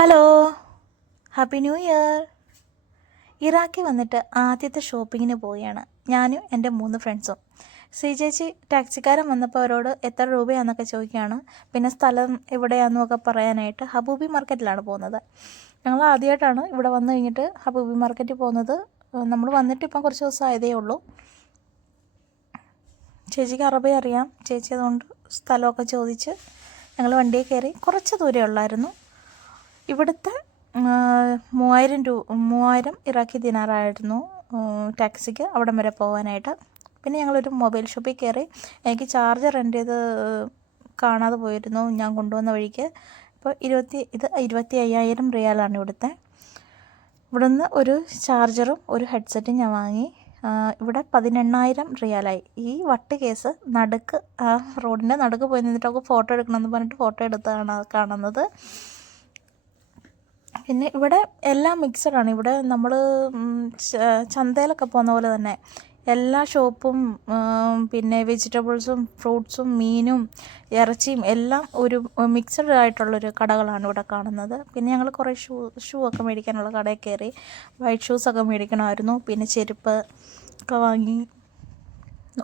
Hello happy new year ഇറാഖിൽ വന്നിട്ട് ആദ്യത്തെ ഷോപ്പിങ്ങിന് പോവുകയാണ് ഞാനും എന്റെ മൂന്ന് ഫ്രണ്ട്സും ശ്രീ ചേച്ചി ടാക്സിക്കാരൻ വന്നപ്പോൾ അവരോട് എത്ര രൂപയാണെന്നൊക്കെ ചോദിക്കുകയാണ്. പിന്നെ സ്ഥലം എവിടെയാണെന്നൊക്കെ പറയാനായിട്ട് ഹബൂബി മാർക്കറ്റിലാണ് പോകുന്നത്. ഞങ്ങൾ ആദ്യമായിട്ടാണ് ഇവിടെ വന്നു കഴിഞ്ഞിട്ട് ഹബൂബി മാർക്കറ്റിൽ പോകുന്നത്. നമ്മൾ വന്നിട്ട് ഇപ്പം കുറച്ച് ദിവസം ആയതേ ഉള്ളൂ. ചേച്ചിക്ക് അറബി അറിയാം. ചേച്ചി അതുകൊണ്ട് സ്ഥലമൊക്കെ ചോദിച്ച് ഞങ്ങൾ വണ്ടിയിൽ കയറി കുറച്ച് ദൂരെ ഉള്ളായിരുന്നു. ഇവിടുത്തെ മൂവായിരം രൂപ മൂവായിരം ഇറാഖി ദിനാറായിരുന്നു ടാക്സിക്ക് അവിടം വരെ പോകാനായിട്ട്. പിന്നെ ഞങ്ങളൊരു മൊബൈൽ ഷോപ്പിൽ കയറി എനിക്ക് ചാർജർ എന്റെ ഇത് കാണാതെ പോയിരുന്നു ഞാൻ കൊണ്ടുവന്ന വഴിക്ക്. ഇപ്പോൾ ഇരുപത്തി ഇത് ഇരുപത്തി അയ്യായിരം റിയാലാണ് ഇവിടുത്തെ. ഇവിടുന്ന് ഒരു ചാർജറും ഒരു ഹെഡ്സെറ്റും ഞാൻ വാങ്ങി. ഇവിടെ പതിനെണ്ണായിരം റിയാലായി. ഈ വട്ട് കേസ് നടുക്ക് റോഡിന്റെ നടുക്ക് പോയി നിന്നിട്ടൊക്കെ ഫോട്ടോ എടുക്കണമെന്ന് പറഞ്ഞിട്ട് ഫോട്ടോ എടുത്താണ് കാണുന്നത്. പിന്നെ ഇവിടെ എല്ലാം മിക്സഡാണ് ഇവിടെ നമ്മൾ ചന്തയിലൊക്കെ പോകുന്ന പോലെ തന്നെ എല്ലാ ഷോപ്പും പിന്നെ വെജിറ്റബിൾസും ഫ്രൂട്ട്സും മീനും ഇറച്ചിയും എല്ലാം ഒരു മിക്സഡ് ആയിട്ടുള്ളൊരു കടകളാണ് ഇവിടെ കാണുന്നത്. പിന്നെ ഞങ്ങൾ കുറേ ഷൂ ഷൂ ഒക്കെ മേടിക്കാനുള്ള കടയിൽ കയറി വൈറ്റ് ഷൂസൊക്കെ മേടിക്കണമായിരുന്നു. പിന്നെ ചെരുപ്പ് ഒക്കെ വാങ്ങി.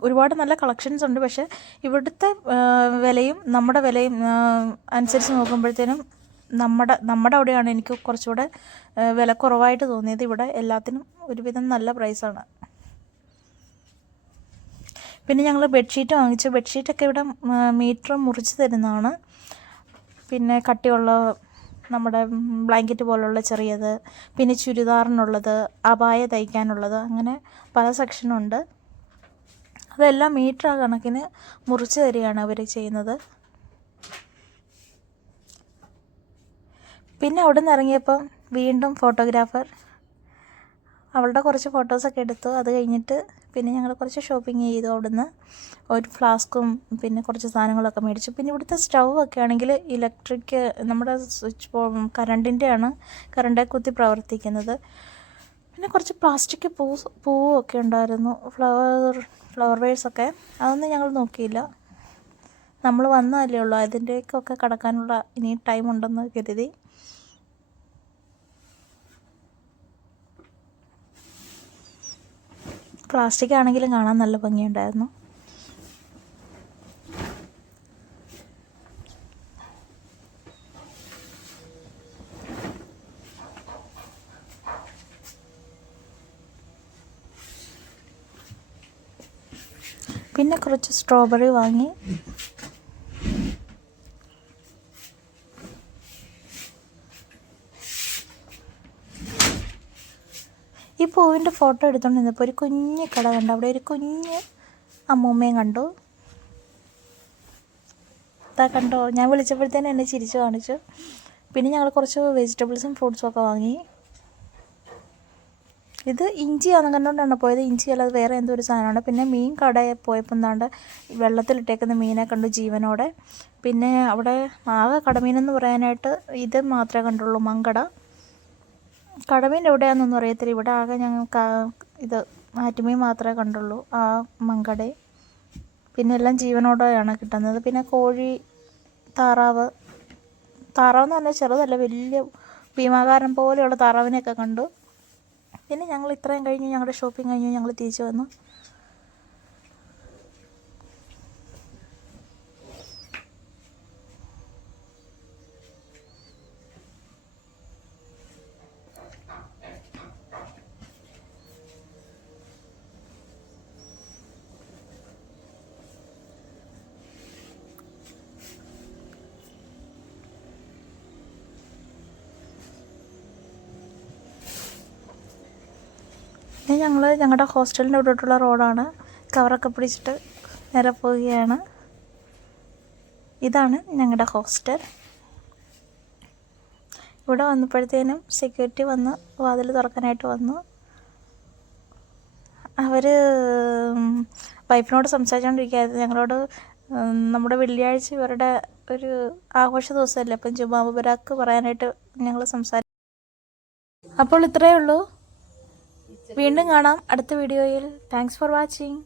ഒരുപാട് നല്ല കളക്ഷൻസ് ഉണ്ട്. പക്ഷേ ഇവിടുത്തെ വിലയും നമ്മുടെ വിലയും അനുസരിച്ച് നോക്കുമ്പോഴത്തേനും നമ്മുടെ നമ്മുടെ അവിടെയാണ് എനിക്ക് കുറച്ചുകൂടെ വില കുറവായിട്ട് തോന്നിയത്. ഇവിടെ എല്ലാത്തിനും ഒരുവിധം നല്ല പ്രൈസാണ് പിന്നെ ഞങ്ങൾ ബെഡ്ഷീറ്റ് വാങ്ങിച്ചു. ബെഡ്ഷീറ്റൊക്കെ ഇവിടെ മീറ്റർ മുറിച്ച് തരുന്നതാണ്. പിന്നെ കട്ടിയുള്ള നമ്മുടെ ബ്ലാങ്കറ്റ് പോലുള്ള ചെറിയത് പിന്നെ ചുരിദാറിനുള്ളത് അപായ തയ്ക്കാനുള്ളത് അങ്ങനെ പല സെക്ഷനുണ്ട് അതെല്ലാം മീറ്റർ കണക്കിന് മുറിച്ച് തരികയാണ് അവർ ചെയ്യുന്നത്. പിന്നെ അവിടെ നിന്ന് ഇറങ്ങിയപ്പം വീണ്ടും ഫോട്ടോഗ്രാഫർ അവളുടെ കുറച്ച് ഫോട്ടോസൊക്കെ എടുത്തു. അത് കഴിഞ്ഞിട്ട് പിന്നെ ഞങ്ങൾ കുറച്ച് ഷോപ്പിംഗ് ചെയ്തു അവിടുന്ന്. ഒരു ഫ്ലാസ്കും പിന്നെ കുറച്ച് സാധനങ്ങളൊക്കെ മേടിച്ചു. പിന്നെ ഇവിടുത്തെ സ്റ്റൗ ഒക്കെ ആണെങ്കിൽ ഇലക്ട്രിക് നമ്മുടെ സ്വിച്ച് ബോ കറണ്ടിന്റെ ആണ് കറണ്ടെ കുത്തി പ്രവർത്തിക്കുന്നത്. പിന്നെ കുറച്ച് പ്ലാസ്റ്റിക് പൂ പൂവൊക്കെ ഉണ്ടായിരുന്നു. ഫ്ലവർ ഫ്ലവർ വേഴ്സൊക്കെ അതൊന്നും ഞങ്ങൾ നോക്കിയില്ല. നമ്മൾ വന്നതല്ലേ ഉള്ളൂ. അതിന്റെയൊക്കെ കടക്കാനുള്ള ഇനി ടൈം ഉണ്ടെന്ന് കരുതി. പ്ലാസ്റ്റിക് ആണെങ്കിലും കാണാൻ നല്ല ഭംഗിയുണ്ടായിരുന്നു. പിന്നെ കുറച്ച് സ്ട്രോബെറി വാങ്ങി. ഈ പൂവിന്റെ ഫോട്ടോ എടുത്തോണ്ട് നിന്നപ്പോൾ ഒരു കുഞ്ഞ് കട കണ്ടു. അവിടെ ഒരു കുഞ്ഞ് അമ്മൂമ്മയും കണ്ടു. ഇതാ കണ്ടോ? ഞാൻ വിളിച്ചപ്പോഴത്തേനും എന്നെ ചിരിച്ചു കാണിച്ചു. പിന്നെ ഞങ്ങൾ കുറച്ച് വെജിറ്റബിൾസും ഫ്രൂട്ട്സും ഒക്കെ വാങ്ങി. ഇത് ഇഞ്ചിയാണെന്ന് കണ്ടുകൊണ്ടാണ് പോയത്. ഇഞ്ചി അല്ലാതെ വേറെ എന്തോ ഒരു സാധനമാണ്. പിന്നെ മീൻ കടയിൽ പോയപ്പോൾ എന്താണ്ട് വെള്ളത്തിലിട്ടേക്കുന്ന മീനെ കണ്ടു ജീവനോടെ. പിന്നെ അവിടെ ആകെ കടമീനെന്ന് പറയാനായിട്ട് ഇത് മാത്രമേ കണ്ടുള്ളൂ മങ്കട. കടമീൻ എവിടെയാണെന്നൊന്നും അറിയത്തില്ല. ഇവിടെ ആകെ ഞങ്ങൾക്ക് ഇത് ആറ്റുമീൻ മാത്രമേ കണ്ടുള്ളൂ. ആ മങ്കടെ. പിന്നെ എല്ലാം ജീവനോടെയാണ് കിട്ടുന്നത്. പിന്നെ കോഴി താറാവ്. താറാവ് എന്ന് പറഞ്ഞാൽ ചെറുതല്ല വലിയ ഭീമാകാരൻ പോലെയുള്ള താറാവിനെയൊക്കെ കണ്ടു. പിന്നെ ഞങ്ങൾ ഇത്രയും കഴിഞ്ഞ് ഞങ്ങളുടെ ഷോപ്പിംഗ് കഴിഞ്ഞ് ഞങ്ങൾ തിരിച്ചു വന്നു. ഇനി ഞങ്ങൾ ഞങ്ങളുടെ ഹോസ്റ്റലിന്റെ ഇവിടോട്ടുള്ള റോഡാണ്. കവറൊക്കെ പിടിച്ചിട്ട് നേരെ പോവുകയാണ്. ഇതാണ് ഞങ്ങളുടെ ഹോസ്റ്റൽ. ഇവിടെ വന്നപ്പോഴത്തേനും സെക്യൂരിറ്റി വന്ന് വാതിൽ തുറക്കാനായിട്ട് വന്നു. അവർ വൈഫിനോട് സംസാരിച്ചുകൊണ്ടിരിക്കുകയായിരുന്നു ഞങ്ങളോട് നമ്മുടെ വെള്ളിയാഴ്ച ഇവരുടെ ഒരു ആഘോഷ ദിവസമല്ലേ? അപ്പം ജുമാ മുബരാക്ക് പറയാനായിട്ട് ഞങ്ങൾ സംസാരിച്ചു അപ്പോൾ ഇത്രയേ ഉള്ളൂ. വീണ്ടും കാണാം അടുത്ത വീഡിയോയിൽ. Thanks for watching